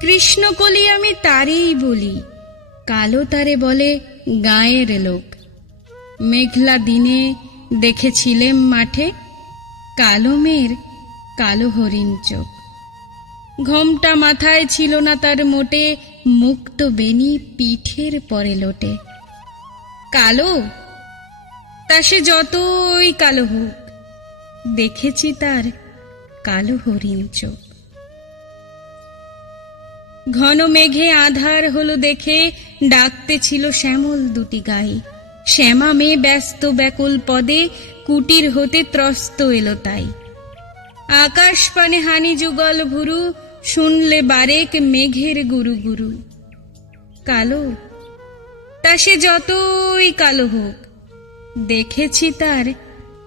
কৃষ্ণকলি আমি তারেই বলি, কালো তারে বলে গায়ের লোক। মেঘলা দিনে দেখেছিলেম মাঠে কালো মেয়ের কালো হরিণ চোখ। ঘোমটা মাথায় ছিল না তার মোটে, মুক্ত বেনি পিঠের পরে লোটে। কালো? তা সে যতই কালো হোক দেখেছি তার কালো হরিণ চোখ। ঘন মেঘে আধার হলো দেখে ডাকতে ছিল শ্যামল দুটি গাই। শ্যামা মেয়ে ব্যস্ত ব্যাকুল পদে কুটির হতে ত্রস্ত এলো তাই। আকাশ পানে হানি যুগল ভুরু, শুনলে বারেক মেঘের গুরু গুরু। কালো, তা সে যতই কালো হোক, দেখেছি তার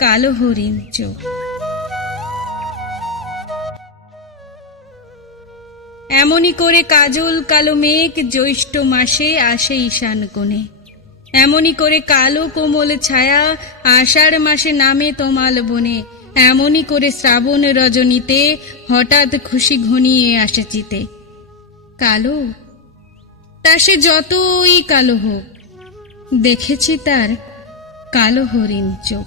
কালো হরিণ চোখ। এমনই করে কাজল কালো মেঘ জ্যৈষ্ঠ মাসে আসে ঈশান কোণে। এমনই করে কালো কোমল ছায়া আষাঢ় মাসে নামে তোমাল বনে। এমনই করে শ্রাবণ রজনীতে হঠাৎ খুশি ঘনিয়ে আসে চিতে। কালো? তা সে যতই কালো হোক, দেখেছি তার কালো হরিণ চোখ।